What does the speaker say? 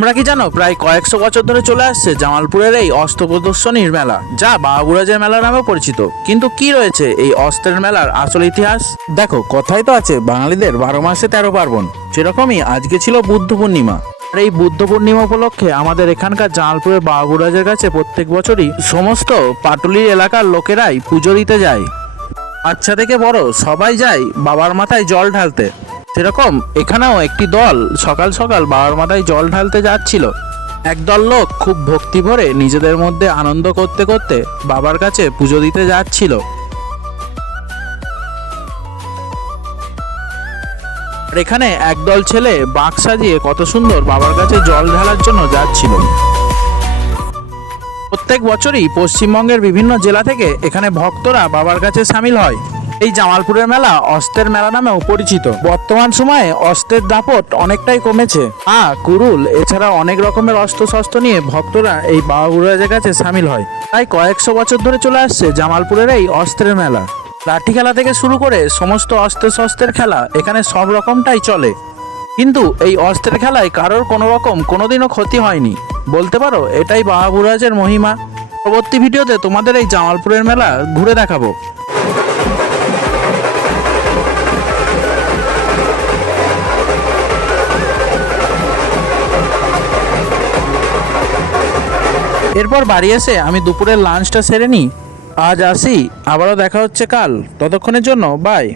তোমরা কি জানো প্রায় কয়েকশো বছর ধরে চলে আসছে জামালপুরের এই অস্ত্র প্রদর্শনীর মেলা, যা বাবুরাজের মেলা নামে পরিচিত। কিন্তু কি রয়েছে এই অস্ত্রের মেলার আসল ইতিহাস? দেখো, কথাই তো আছে বাঙালিদের 12 মাসে 13 পার্বণ। সেরকমই আজকে ছিল বুদ্ধ পূর্ণিমা। আর এই বুদ্ধ পূর্ণিমা উপলক্ষে আমাদের এখানকার জামালপুরের বাবুরাজের কাছে প্রত্যেক বছরই সমস্ত পাটুলির এলাকার লোকেরাই পুজো দিতে যায়। বাচ্চা থেকে বড় সবাই যায় বাবার মাথায় জল ঢালতে। সেরকম এখানেও একটি দল সকাল সকাল বাবার মাথায় জল ঢালতে যাচ্ছিল। একদল লোক খুব ভক্তি ভরে নিজেদের মধ্যে আনন্দ করতে করতে বাবার কাছে পুজো দিতে যাচ্ছিল। আর এখানে একদল ছেলে বাঁক সাজিয়ে কত সুন্দর বাবার কাছে জল ঢালার জন্য যাচ্ছিল। প্রত্যেক বছরই পশ্চিমবঙ্গের বিভিন্ন জেলা থেকে এখানে ভক্তরা বাবার কাছে সামিল হয়। এই জামালপুরের মেলা অস্ত্রের মেলা নামেও পরিচিত। বর্তমান সময়ে অস্ত্রের দাপট অনেকটাই কমেছে। কুরুল এছাড়া অনেক রকমের অস্ত্র শস্ত্র নিয়ে ভক্তরা এই বাবুরাজের কাছে সামিল হয়। তাই কয়েকশো বছর ধরে চলে আসছে জামালপুরের এই অস্ত্রের মেলা। লাঠি খেলা থেকে শুরু করে সমস্ত অস্ত্র শস্ত্রের খেলা এখানে সব রকমটাই চলে। কিন্তু এই অস্ত্রের খেলায় কারোর কোনো রকম কোনোদিনও ক্ষতি হয়নি। বলতে পারো এটাই বাবুরাজের মহিমা। পরবর্তী ভিডিওতে তোমাদের এই জামালপুরের মেলা ঘুরে দেখাবো। এরপর বাড়ি এসে আমি দুপুরের লাঞ্চটা সেরে নিই। আজ আসি, আবারও দেখা হচ্ছে কাল। ততক্ষণের জন্য বাই।